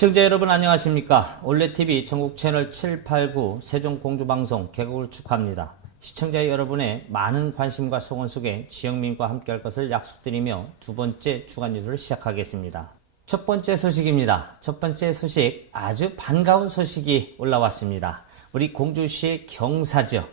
시청자 여러분 안녕하십니까. 올레TV 전국 채널 7, 8, 9 세종공주방송 개국을 축하합니다. 시청자 여러분의 많은 관심과 소원 속에 지영민과 함께할 것을 약속드리며 두 번째 주간 뉴스를 시작하겠습니다. 첫 번째 소식입니다. 첫 번째 소식, 아주 반가운 소식이 올라왔습니다. 우리 공주시의 경사죠.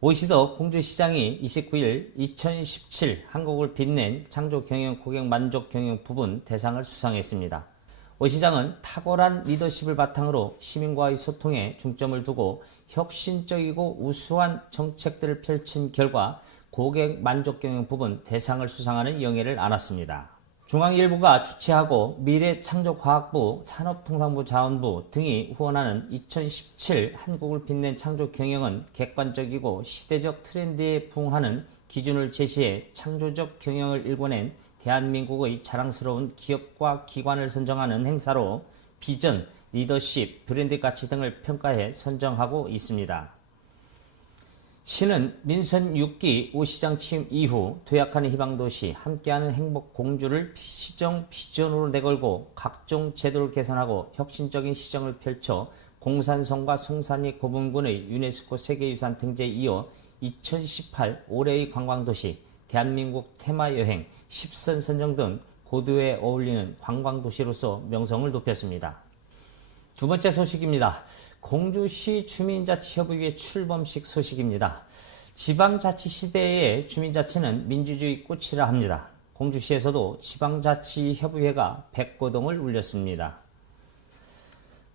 오시덕 공주시장이 29일 2017 한국을 빛낸 창조경영 고객만족경영 부분 대상을 수상했습니다. 오 시장은 탁월한 리더십을 바탕으로 시민과의 소통에 중점을 두고 혁신적이고 우수한 정책들을 펼친 결과 고객 만족경영 부분 대상을 수상하는 영예를 안았습니다. 중앙일보가 주최하고 미래창조과학부, 산업통상부 자원부 등이 후원하는 2017 한국을 빛낸 창조경영은 객관적이고 시대적 트렌드에 부응하는 기준을 제시해 창조적 경영을 일궈낸 대한민국의 자랑스러운 기업과 기관을 선정하는 행사로 비전, 리더십, 브랜드 가치 등을 평가해 선정하고 있습니다. 시는 민선 6기 오시장 취임 이후 도약하는 희망도시, 함께하는 행복공주를 시정 비전으로 내걸고 각종 제도를 개선하고 혁신적인 시정을 펼쳐 공산성과 송산리 고분군의 유네스코 세계유산 등재에 이어 2018 올해의 관광도시, 대한민국 테마여행, 10선 선정 등 고도에 어울리는 관광도시로서 명성을 높였습니다. 두 번째 소식입니다. 공주시 주민자치협의회 출범식 소식입니다. 지방자치 시대의 주민자치는 민주주의 꽃이라 합니다. 공주시에서도 지방자치협의회가 백고동을 울렸습니다.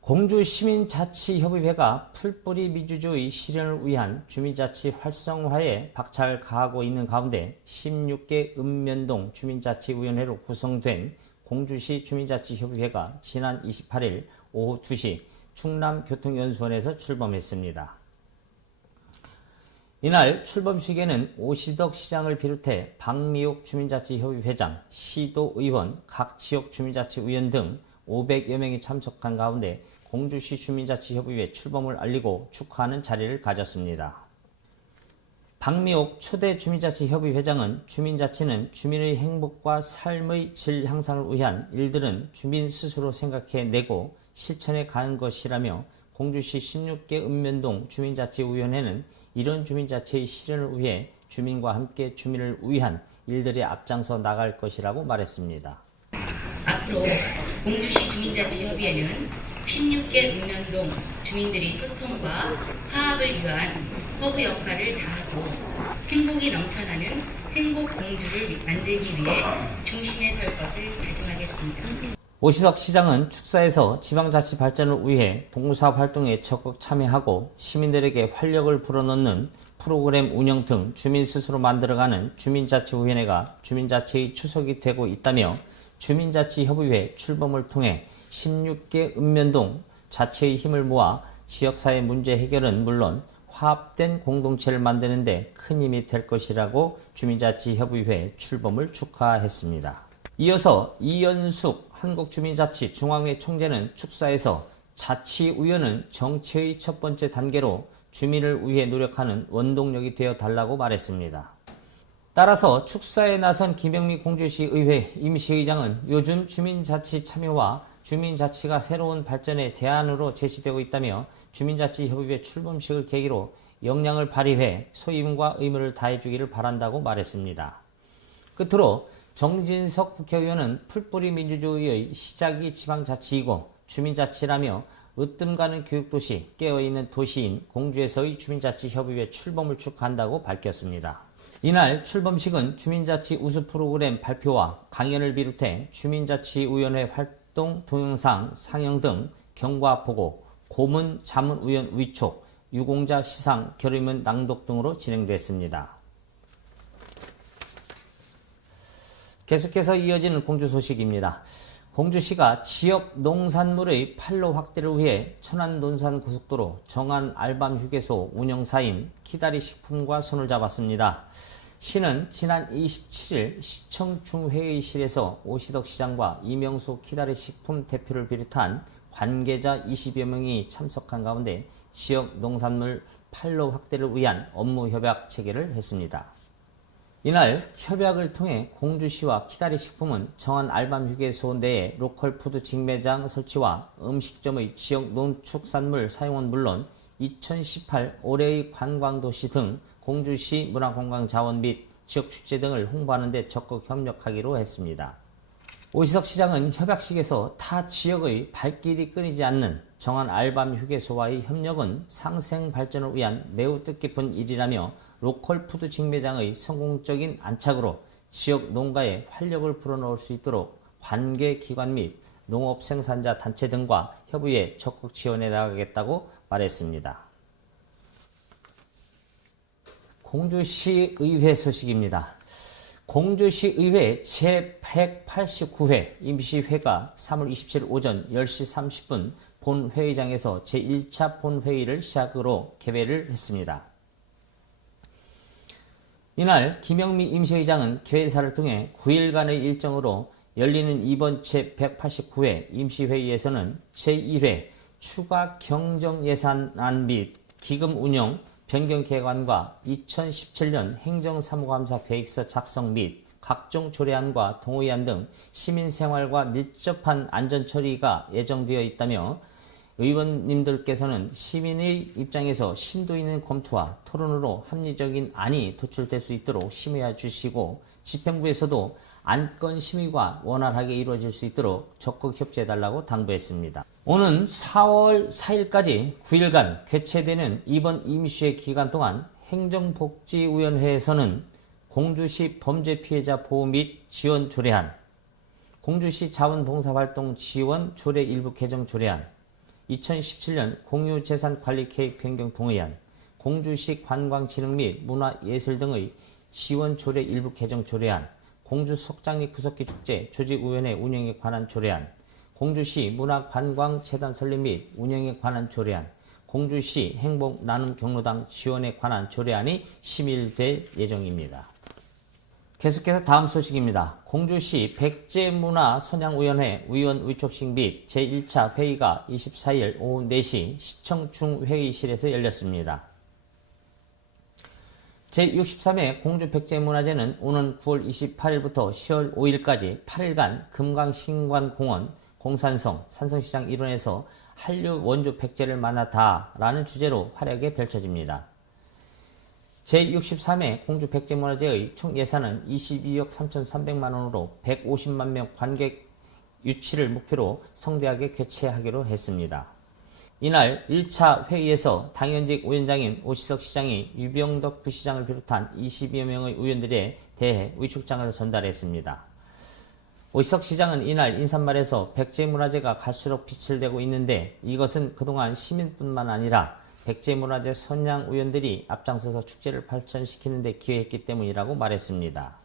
공주시민자치협의회가 풀뿌리 민주주의 실현을 위한 주민자치 활성화에 박차를 가하고 있는 가운데 16개 읍면동 주민자치위원회로 구성된 공주시 주민자치협의회가 지난 28일 오후 2시 충남교통연수원에서 출범했습니다. 이날 출범식에는 오시덕 시장을 비롯해 박미옥 주민자치협의회장, 시도의원, 각 지역 주민자치위원 등 500여 명이 참석한 가운데 공주시 주민자치협의회 출범을 알리고 축하하는 자리를 가졌습니다. 박미옥 초대 주민자치협의회장은 주민자치는 주민의 행복과 삶의 질 향상을 위한 일들은 주민 스스로 생각해 내고 실천해 가는 것이라며 공주시 16개 읍면동 주민자치위원회는 이런 주민자치의 실현을 위해 주민과 함께 주민을 위한 일들에 앞장서 나갈 것이라고 말했습니다. 앞으로 공주시 주민자치협의회는 16개 읍면동 주민들이 소통과 화합을 위한 허브 역할을 다하고 행복이 넘쳐나는 행복공주를 만들기 위해 중심에 설 것을 다짐하겠습니다. 오시덕 시장은 축사에서 지방자치 발전을 위해 봉사활동에 적극 참여하고 시민들에게 활력을 불어넣는 프로그램 운영 등 주민 스스로 만들어가는 주민자치위원회가 주민자치의 추석이 되고 있다며 주민자치협의회 출범을 통해 16개 읍면동 자체의 힘을 모아 지역사회 문제 해결은 물론 화합된 공동체를 만드는 데 큰 힘이 될 것이라고 주민자치협의회 출범을 축하했습니다. 이어서 이연숙 한국주민자치 중앙회 총재는 축사에서 자치위원은 정치의 첫 번째 단계로 주민을 위해 노력하는 원동력이 되어 달라고 말했습니다. 따라서 축사에 나선 김영미 공주시의회 임시의장은 요즘 주민자치 참여와 주민자치가 새로운 발전의 제안으로 제시되고 있다며 주민자치협의회 출범식을 계기로 역량을 발휘해 소임과 의무를 다해주기를 바란다고 말했습니다. 끝으로 정진석 국회의원은 풀뿌리 민주주의의 시작이 지방자치이고 주민자치라며 으뜸 가는 교육도시, 깨어있는 도시인 공주에서의 주민자치협의회 출범을 축하한다고 밝혔습니다. 이날 출범식은 주민자치 우수 프로그램 발표와 강연을 비롯해 주민자치위원회 활동 동영상 상영 등 경과 보고, 고문 자문위원 위촉, 유공자 시상 결의문 낭독 등으로 진행됐습니다. 계속해서 이어지는 공주 소식입니다. 공주시가 지역 농산물의 판로 확대를 위해 천안논산고속도로 정안알밤휴게소 운영사인 키다리식품과 손을 잡았습니다. 시는 지난 27일 시청 중회의실에서 오시덕 시장과 이명수 키다리식품 대표를 비롯한 관계자 20여 명이 참석한 가운데 지역 농산물 판로 확대를 위한 업무 협약 체결을 했습니다. 이날 협약을 통해 공주시와 키다리 식품은 정한 알밤 휴게소 내에 로컬 푸드 직매장 설치와 음식점의 지역 농축산물 사용은 물론 2018 올해의 관광도시 등 공주시 문화관광자원 및 지역축제 등을 홍보하는 데 적극 협력하기로 했습니다. 오시석 시장은 협약식에서 타 지역의 발길이 끊이지 않는 정한 알밤 휴게소와의 협력은 상생 발전을 위한 매우 뜻깊은 일이라며 로컬 푸드 직매장의 성공적인 안착으로 지역 농가에 활력을 불어넣을 수 있도록 관계기관 및 농업 생산자 단체 등과 협의에 적극 지원해 나가겠다고 말했습니다. 공주시의회 소식입니다. 공주시의회 제189회 임시회가 3월 27일 오전 10시 30분 본회의장에서 제1차 본회의를 시작으로 개회를 했습니다. 이날 김영미 임시회장은 개회사를 통해 9일간의 일정으로 열리는 이번 제189회 임시회의에서는 제1회 추가 경정예산안 및 기금 운영 변경 개관과 2017년 행정사무감사 계획서 작성 및 각종 조례안과 동의안 등 시민생활과 밀접한 안전처리가 예정되어 있다며 의원님들께서는 시민의 입장에서 심도 있는 검토와 토론으로 합리적인 안이 도출될 수 있도록 심의해 주시고 집행부에서도 안건 심의가 원활하게 이루어질 수 있도록 적극 협조해달라고 당부했습니다. 오는 4월 4일까지 9일간 개최되는 이번 임시회 기간 동안 행정복지위원회에서는 공주시 범죄피해자 보호 및 지원 조례안, 공주시 자원봉사활동 지원 조례 일부 개정 조례안, 2017년 공유재산관리계획 변경 동의안, 공주시 관광진흥 및 문화예술 등의 지원 조례 일부 개정 조례안, 공주 석장리 구석기 축제 조직위원회 운영에 관한 조례안, 공주시 문화관광재단 설립 및 운영에 관한 조례안, 공주시 행복나눔경로당 지원에 관한 조례안이 심의될 예정입니다. 계속해서 다음 소식입니다. 공주시 백제문화선양위원회 위원 위촉식 및 제1차 회의가 24일 오후 4시 시청 중회의실에서 열렸습니다. 제63회 공주백제문화제는 오는 9월 28일부터 10월 5일까지 8일간 금강신관공원, 공산성, 산성시장 일원에서 한류 원조 백제를 만나다 라는 주제로 화려하게 펼쳐집니다. 제63회 공주백제문화제의 총 예산은 22억 3,300만원으로 150만 명 관객 유치를 목표로 성대하게 개최하기로 했습니다. 이날 1차 회의에서 당연직 위원장인 오시석 시장이 유병덕 부시장을 비롯한 20여 명의 의원들에 대해 위촉장을 전달했습니다. 오시석 시장은 이날 인사말에서 백제문화제가 갈수록 빛을 내고 있는데 이것은 그동안 시민뿐만 아니라 백제문화제 선양 의원들이 앞장서서 축제를 발전시키는 데 기여했기 때문이라고 말했습니다.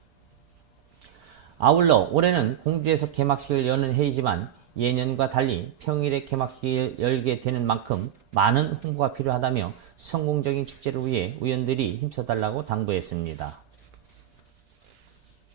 아울러 올해는 공주에서 개막식을 여는 해이지만 예년과 달리 평일에 개막식을 열게 되는 만큼 많은 홍보가 필요하다며 성공적인 축제를 위해 의원들이 힘써달라고 당부했습니다.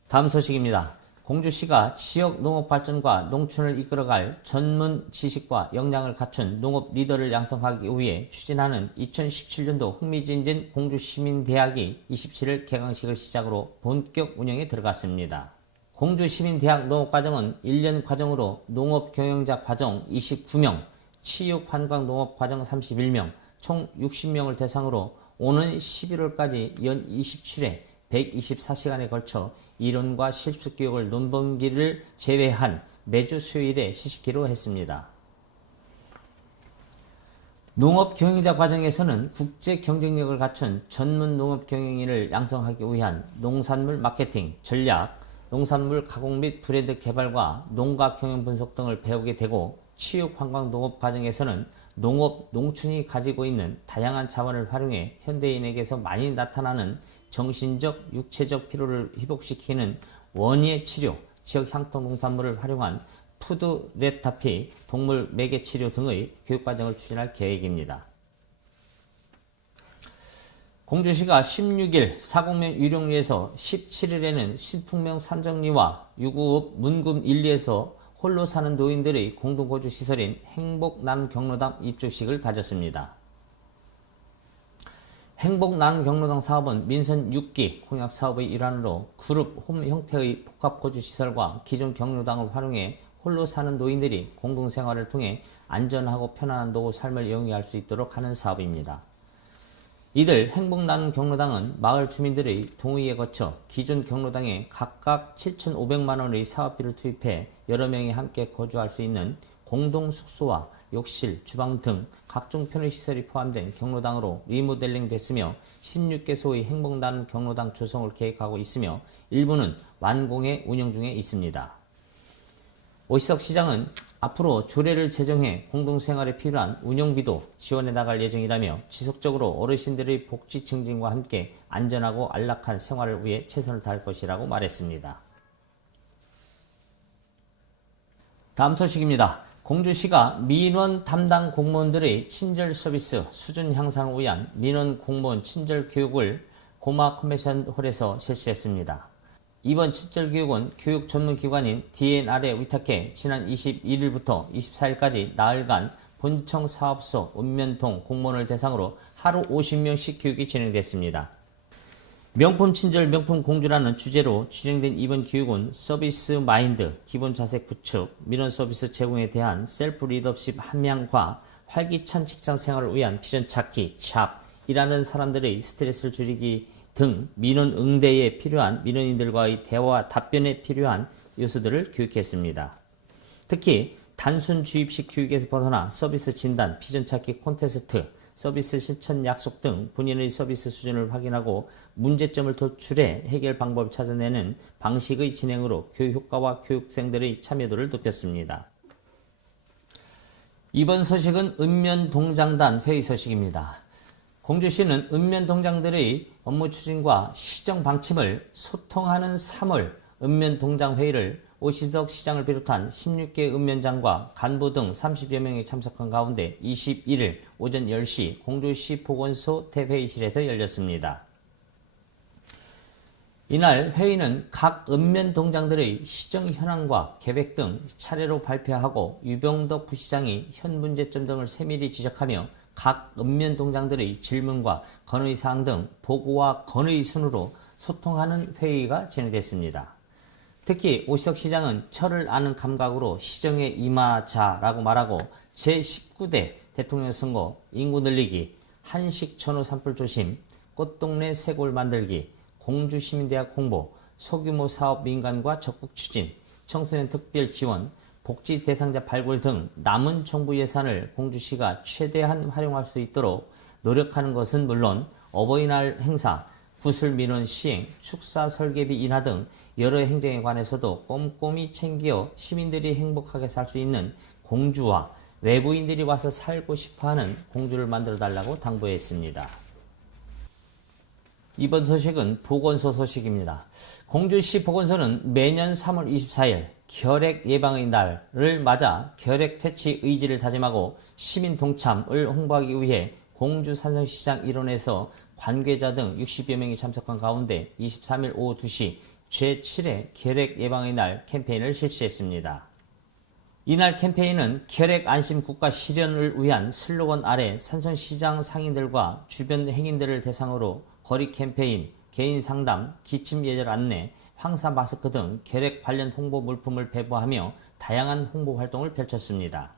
다음 소식입니다. 공주시가 지역 농업 발전과 농촌을 이끌어갈 전문 지식과 역량을 갖춘 농업 리더를 양성하기 위해 추진하는 2017년도 흥미진진 공주시민대학이 27일 개강식을 시작으로 본격 운영에 들어갔습니다. 공주시민대학 농업과정은 1년 과정으로 농업경영자 과정 29명, 치유관광농업 과정 31명, 총 60명을 대상으로 오는 11월까지 연 27회 124시간에 걸쳐 이론과 실습 교육을 논범기를 제외한 매주 수요일에 시식기로 했습니다. 농업경영자 과정에서는 국제 경쟁력을 갖춘 전문 농업경영인을 양성하기 위한 농산물 마케팅, 전략, 농산물 가공 및 브랜드 개발과 농가 경영 분석 등을 배우게 되고 치유관광농업 과정에서는 농업, 농촌이 가지고 있는 다양한 자원을 활용해 현대인에게서 많이 나타나는 정신적, 육체적 피로를 회복시키는 원예 치료, 지역 향토 농산물을 활용한 푸드 레타피, 동물 매개 치료 등의 교육과정을 추진할 계획입니다. 공주시가 16일 사공명 유령리에서 17일에는 신풍명 산정리와 유구읍 문금 1리에서 홀로 사는 노인들의 공동거주시설인 행복남경로당 입주식을 가졌습니다. 행복 나눔 경로당 사업은 민선 6기 공약 사업의 일환으로 그룹 홈 형태의 복합 거주 시설과 기존 경로당을 활용해 홀로 사는 노인들이 공동생활을 통해 안전하고 편안한 노후 삶을 영위할 수 있도록 하는 사업입니다. 이들 행복 나눔 경로당은 마을 주민들의 동의에 거쳐 기존 경로당에 각각 7,500만 원의 사업비를 투입해 여러 명이 함께 거주할 수 있는 공동 숙소와 욕실, 주방 등 각종 편의시설이 포함된 경로당으로 리모델링 됐으며 16개소의 행복 나눔 경로당 조성을 계획하고 있으며 일부는 완공에 운영 중에 있습니다. 오시석 시장은 앞으로 조례를 제정해 공동생활에 필요한 운영비도 지원해 나갈 예정이라며 지속적으로 어르신들의 복지 증진과 함께 안전하고 안락한 생활을 위해 최선을 다할 것이라고 말했습니다. 다음 소식입니다. 공주시가 민원 담당 공무원들의 친절 서비스 수준 향상을 위한 민원 공무원 친절 교육을 고마 컨벤션 홀에서 실시했습니다. 이번 친절 교육은 교육 전문기관인 DNR에 위탁해 지난 21일부터 24일까지 나흘간 본청 사업소 읍면동 공무원을 대상으로 하루 50명씩 교육이 진행됐습니다. 명품 친절 명품 공주라는 주제로 진행된 이번 교육은 서비스 마인드, 기본 자세 구축, 민원 서비스 제공에 대한 셀프 리더십 함양과 활기찬 직장 생활을 위한 비전 찾기, 샵, 일하는 사람들의 스트레스를 줄이기 등 민원 응대에 필요한 민원인들과의 대화 답변에 필요한 요소들을 교육했습니다. 특히 단순 주입식 교육에서 벗어나 서비스 진단, 비전 찾기 콘테스트, 서비스 실천 약속 등 본인의 서비스 수준을 확인하고 문제점을 도출해 해결 방법을 찾아내는 방식의 진행으로 교육 효과와 교육생들의 참여도를 높였습니다. 이번 소식은 읍면동장단 회의 소식입니다. 공주시는 읍면동장들의 업무 추진과 시정 방침을 소통하는 3월 읍면동장회의를 오시석 시장을 비롯한 16개 읍면장과 간부 등 30여 명이 참석한 가운데 21일 오전 10시 공주시 보건소 대회의실에서 열렸습니다. 이날 회의는 각 읍면동장들의 시정 현황과 계획 등 차례로 발표하고 유병덕 부시장이 현 문제점 등을 세밀히 지적하며 각 읍면동장들의 질문과 건의사항 등 보고와 건의 순으로 소통하는 회의가 진행됐습니다. 특히 오시석 시장은 철을 아는 감각으로 시정에 임하자라고 말하고 제19대 대통령 선거, 인구 늘리기, 한식 전후 산불 조심, 꽃동네 새골 만들기, 공주시민대학 홍보, 소규모 사업 민간과 적극 추진, 청소년 특별 지원, 복지 대상자 발굴 등 남은 정부 예산을 공주시가 최대한 활용할 수 있도록 노력하는 것은 물론 어버이날 행사, 구슬 민원 시행, 축사 설계비 인하 등 여러 행정에 관해서도 꼼꼼히 챙겨 시민들이 행복하게 살 수 있는 공주와 외부인들이 와서 살고 싶어하는 공주를 만들어달라고 당부했습니다. 이번 소식은 보건소 소식입니다. 공주시 보건소는 매년 3월 24일 결핵 예방의 날을 맞아 결핵 퇴치 의지를 다짐하고 시민 동참을 홍보하기 위해 공주 산성시장 일원에서 관계자 등 60여 명이 참석한 가운데 23일 오후 2시 제7회 결핵 예방의 날 캠페인을 실시했습니다. 이날 캠페인은 결핵 안심 국가 실현을 위한 슬로건 아래 산성시장 상인들과 주변 행인들을 대상으로 거리 캠페인, 개인 상담, 기침 예절 안내, 황사 마스크 등 결핵 관련 홍보 물품을 배부하며 다양한 홍보 활동을 펼쳤습니다.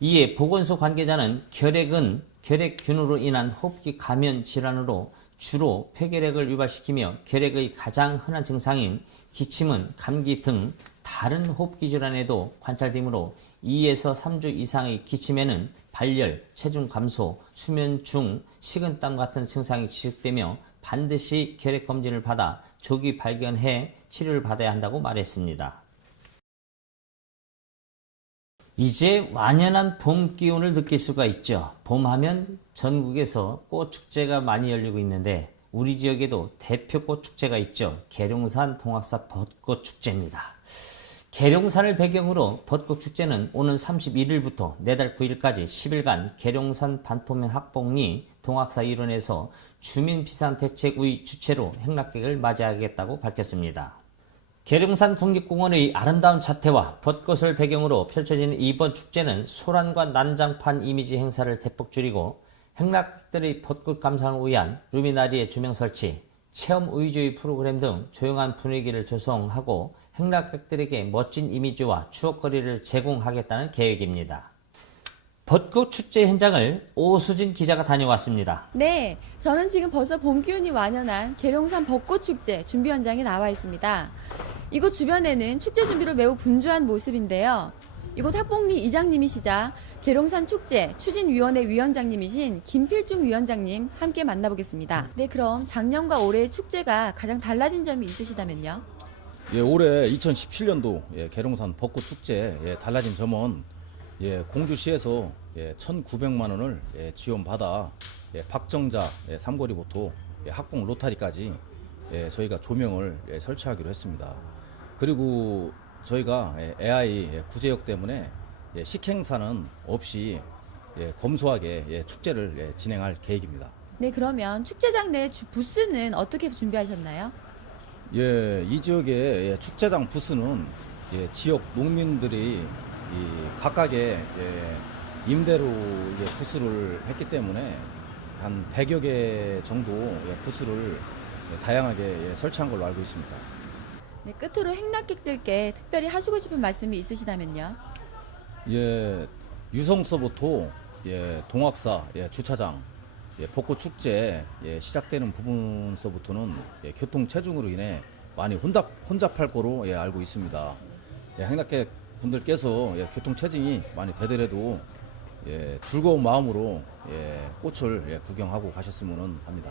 이에 보건소 관계자는 결핵은 결핵균으로 인한 호흡기 감염 질환으로 주로 폐결핵을 유발시키며 결핵의 가장 흔한 증상인 기침은 감기 등 다른 호흡기 질환에도 관찰되므로 2에서 3주 이상의 기침에는 발열, 체중 감소, 수면 중 식은땀 같은 증상이 지속되며 반드시 결핵 검진을 받아 조기 발견해 치료를 받아야 한다고 말했습니다. 이제 완연한 봄 기온을 느낄 수가 있죠. 봄하면 전국에서 꽃축제가 많이 열리고 있는데 우리 지역에도 대표 꽃축제가 있죠. 계룡산 동학사 벚꽃축제입니다. 계룡산을 배경으로 벚꽃축제는 오는 31일부터 내달 9일까지 10일간 계룡산 반포면 학봉리 동학사 일원에서 주민비상대책의 주최로 행락객을 맞이하겠다고 밝혔습니다. 계룡산 국립공원의 아름다운 자태와 벚꽃을 배경으로 펼쳐지는 이번 축제는 소란과 난장판 이미지 행사를 대폭 줄이고 행락객들의 벚꽃 감상을 위한 루미나리의 조명 설치, 체험 위주의 프로그램 등 조용한 분위기를 조성하고 행락객들에게 멋진 이미지와 추억거리를 제공하겠다는 계획입니다. 벚꽃 축제 현장을 오수진 기자가 다녀왔습니다. 네, 저는 지금 벌써 봄 기운이 완연한 계룡산 벚꽃축제 준비 현장에 나와 있습니다. 이곳 주변에는 축제 준비로 매우 분주한 모습인데요. 이곳 학봉리 이장님이시자 계룡산 축제 추진위원회 위원장님이신 김필중 위원장님 함께 만나보겠습니다. 네, 그럼 작년과 올해의 축제가 가장 달라진 점이 있으시다면요? 올해 2017년도 계룡산 벚꽃축제 달라진 점은 공주시에서 1,900만 원을 지원받아 박정자 삼거리부터 학봉 로타리까지 저희가 조명을 설치하기로 했습니다. 그리고 저희가 AI 구제역 때문에 식행사는 없이 검소하게 축제를 진행할 계획입니다. 네, 그러면 축제장 내 부스는 어떻게 준비하셨나요? 이 지역의 축제장 부스는 지역 농민들이 각각의 임대로 부스를 했기 때문에 한 100여 개 정도 부스를 다양하게 설치한 걸로 알고 있습니다. 네, 끝으로 행락객들께 특별히 하시고 싶은 말씀이 있으시다면요? 유성서부터 동학사 주차장 벚꽃 축제 시작되는 부분서부터는 교통 체증으로 인해 많이 혼잡할 거로 알고 있습니다. 행락객 분들께서 교통 체증이 많이 되더라도 즐거운 마음으로 꽃을 구경하고 가셨으면 합니다.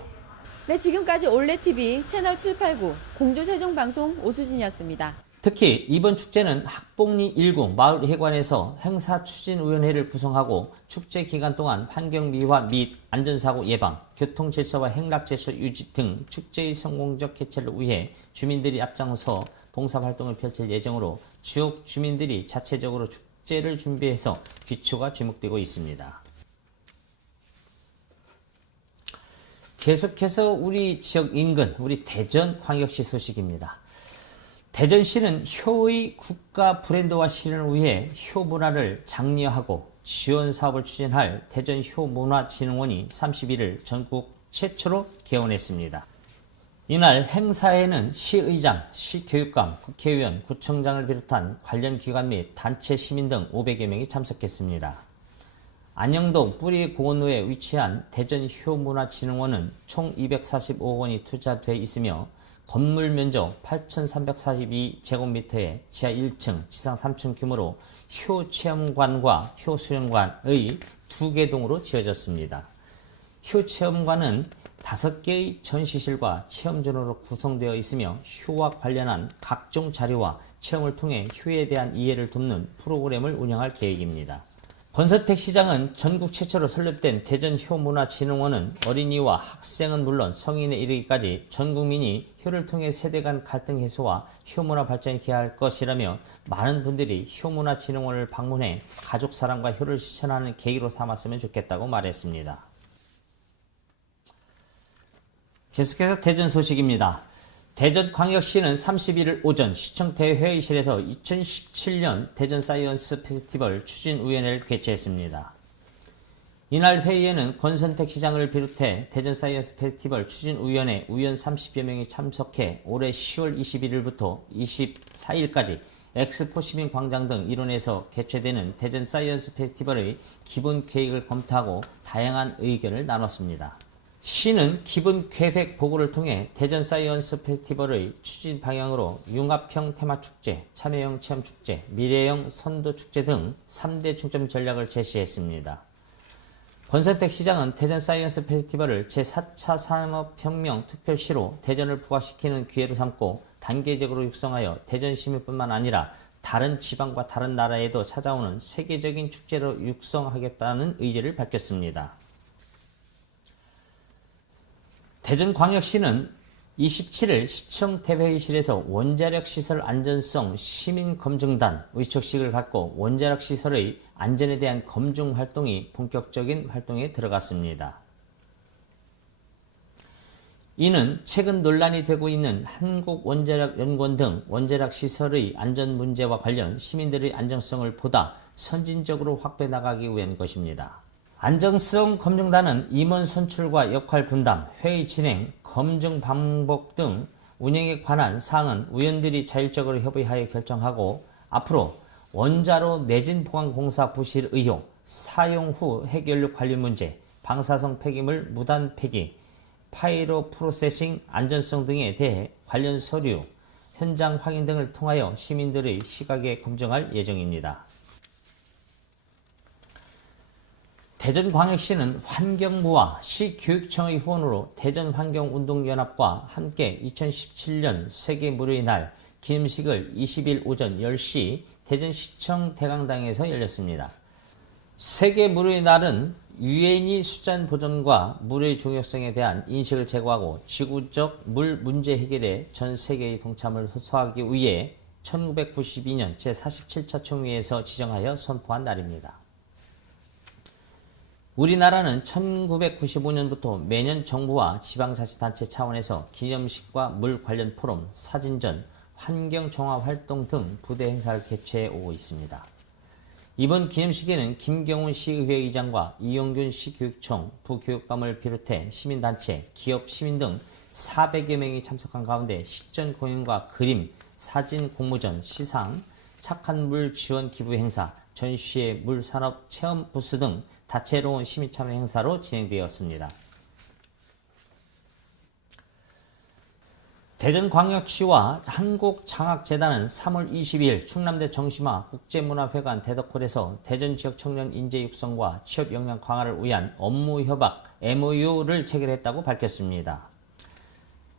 네, 지금까지 올레TV 채널 789 공주 세종방송 오수진이었습니다. 특히 이번 축제는 학봉리 1구 마을회관에서 행사추진위원회를 구성하고 축제 기간 동안 환경미화 및 안전사고 예방, 교통질서와 행락질서 유지 등 축제의 성공적 개최를 위해 주민들이 앞장서 봉사활동을 펼칠 예정으로 지역 주민들이 자체적으로 축제를 준비해서 귀초가 주목되고 있습니다. 계속해서 우리 지역 인근, 우리 대전광역시 소식입니다. 대전시는 효의 국가 브랜드화 실현을 위해 효 문화를 장려하고 지원 사업을 추진할 대전효문화진흥원이 31일 전국 최초로 개원했습니다. 이날 행사에는 시의장, 시교육감, 국회의원, 구청장을 비롯한 관련 기관 및 단체 시민 등 500여 명이 참석했습니다. 안영동 뿌리공원로에 위치한 대전효문화진흥원은 총 245억 원이 투자돼 있으며 건물 면적 8,342제곱미터의 지하 1층, 지상 3층 규모로 효체험관과 효수련관의 2개 동으로 지어졌습니다. 효체험관은 5개의 전시실과 체험존으로 구성되어 있으며 효와 관련한 각종 자료와 체험을 통해 효에 대한 이해를 돕는 프로그램을 운영할 계획입니다. 권선택 시장은 전국 최초로 설립된 대전효문화진흥원은 어린이와 학생은 물론 성인에 이르기까지 전 국민이 효를 통해 세대 간 갈등 해소와 효문화 발전에 기여할 것이라며 많은 분들이 효문화진흥원을 방문해 가족 사랑과 효를 실천하는 계기로 삼았으면 좋겠다고 말했습니다. 계속해서 대전 소식입니다. 대전광역시는 31일 오전 시청대회의실에서 2017년 대전사이언스 페스티벌 추진위원회를 개최했습니다. 이날 회의에는 권선택 시장을 비롯해 대전사이언스 페스티벌 추진위원회 위원 30여 명이 참석해 올해 10월 21일부터 24일까지 엑스포 시민광장 등 일원에서 개최되는 대전사이언스 페스티벌의 기본 계획을 검토하고 다양한 의견을 나눴습니다. 시는 기본 계획 보고를 통해 대전 사이언스 페스티벌의 추진 방향으로 융합형 테마축제, 참여형 체험축제, 미래형 선도축제 등 3대 중점 전략을 제시했습니다. 권선택 시장은 대전 사이언스 페스티벌을 제4차 산업혁명 특별시로 대전을 부각시키는 기회로 삼고 단계적으로 육성하여 대전 시민뿐만 아니라 다른 지방과 다른 나라에도 찾아오는 세계적인 축제로 육성하겠다는 의지를 밝혔습니다. 대전광역시는 27일 시청대회의실에서 원자력시설 안전성 시민검증단 의촉식을 갖고 원자력시설의 안전에 대한 검증 활동이 본격적인 활동에 들어갔습니다. 이는 최근 논란이 되고 있는 한국원자력연구원 등 원자력시설의 안전 문제와 관련 시민들의 안정성을 보다 선진적으로 확보해 나가기 위한 것입니다. 안정성 검증단은 임원 선출과 역할 분담, 회의 진행, 검증 방법 등 운영에 관한 사항은 위원들이 자율적으로 협의하여 결정하고 앞으로 원자로 내진 보관 공사 부실 의혹, 사용 후 핵연료 관리 문제, 방사성 폐기물 무단 폐기, 파이로 프로세싱 안전성 등에 대해 관련 서류, 현장 확인 등을 통하여 시민들의 시각에 검증할 예정입니다. 대전광역시는 환경부와 시교육청의 후원으로 대전환경운동연합과 함께 2017년 세계무료의 날 기념식을 20일 오전 10시 대전시청 대강당에서 열렸습니다. 세계무료의 날은 유엔이 수잔 보존과 물의 중요성에 대한 인식을 제고하고 지구적 물 문제 해결에 전 세계의 동참을 호소하기 위해 1992년 제47차 총회에서 지정하여 선포한 날입니다. 우리나라는 1995년부터 매년 정부와 지방자치단체 차원에서 기념식과 물 관련 포럼, 사진전, 환경종합활동 등 부대 행사를 개최해 오고 있습니다. 이번 기념식에는 김경훈 시의회 의장과 이용균 시교육청 부교육감을 비롯해 시민단체, 기업, 시민 등 400여 명이 참석한 가운데 식전 공연과 그림, 사진 공모전, 시상, 착한 물 지원 기부 행사, 전시회, 물산업 체험 부스 등 다채로운 시민참여 행사로 진행되었습니다. 대전광역시와 한국장학재단은 3월 22일 충남대 정심화 국제문화회관 대덕홀에서 대전지역 청년 인재 육성과 취업 역량 강화를 위한 업무협약 MOU를 체결했다고 밝혔습니다.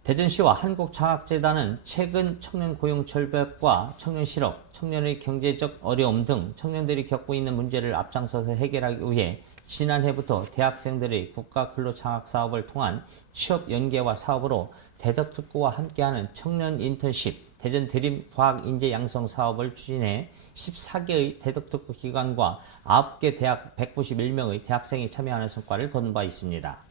대전시와 한국장학재단은 최근 청년 고용 절벽과 청년 실업, 청년의 경제적 어려움 등 청년들이 겪고 있는 문제를 앞장서서 해결하기 위해 지난해부터 대학생들의 국가 근로장학 사업을 통한 취업 연계와 사업으로 대덕특구와 함께하는 청년 인턴십, 대전 드림 과학인재 양성 사업을 추진해 14개의 대덕특구 기관과 9개 대학 191명의 대학생이 참여하는 성과를 거둔 바 있습니다.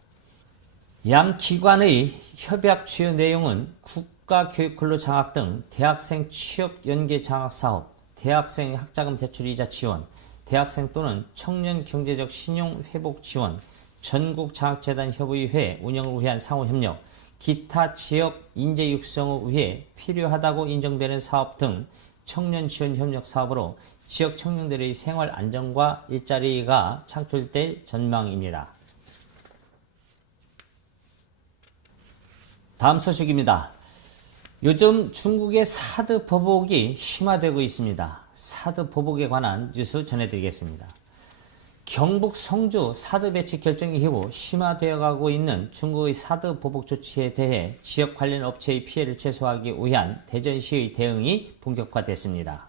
양 기관의 협약 주요 내용은 국가교육근로장학 등 대학생 취업 연계 장학 사업, 대학생 학자금 대출 이자 지원, 대학생 또는 청년 경제적 신용 회복 지원, 전국장학재단 협의회 운영을 위한 상호협력, 기타 지역 인재 육성을 위해 필요하다고 인정되는 사업 등 청년 지원 협력 사업으로 지역 청년들의 생활 안정과 일자리가 창출될 전망입니다. 다음 소식입니다. 요즘 중국의 사드 보복이 심화되고 있습니다. 사드 보복에 관한 뉴스 전해드리겠습니다. 경북 성주 사드 배치 결정 이후 심화되어가고 있는 중국의 사드 보복 조치에 대해 지역 관련 업체의 피해를 최소화하기 위한 대전시의 대응이 본격화됐습니다.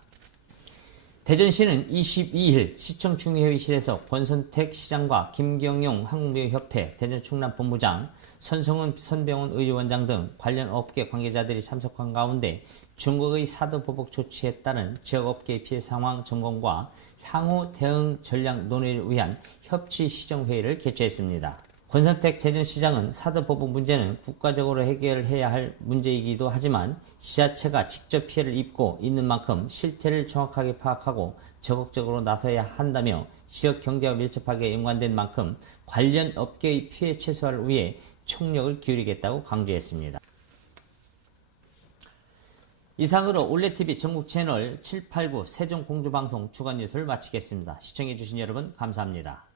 대전시는 22일 시청 중의회의실에서 권선택 시장과 김경용 한국무역협회 대전충남본부장, 선성은 선병원 의료원장 등 관련 업계 관계자들이 참석한 가운데 중국의 사드 보복 조치에 따른 지역업계의 피해 상황 점검과 향후 대응 전략 논의를 위한 협치 시정회의를 개최했습니다. 권선택 대전시장은 사드 보복 문제는 국가적으로 해결해야 할 문제이기도 하지만 지자체가 직접 피해를 입고 있는 만큼 실태를 정확하게 파악하고 적극적으로 나서야 한다며 지역 경제와 밀접하게 연관된 만큼 관련 업계의 피해 최소화를 위해 총력을 기울이겠다고 강조했습니다. 이상으로 올레TV 전국 채널 7, 8, 9 세종공주방송 주간 뉴스를 마치겠습니다. 시청해주신 여러분 감사합니다.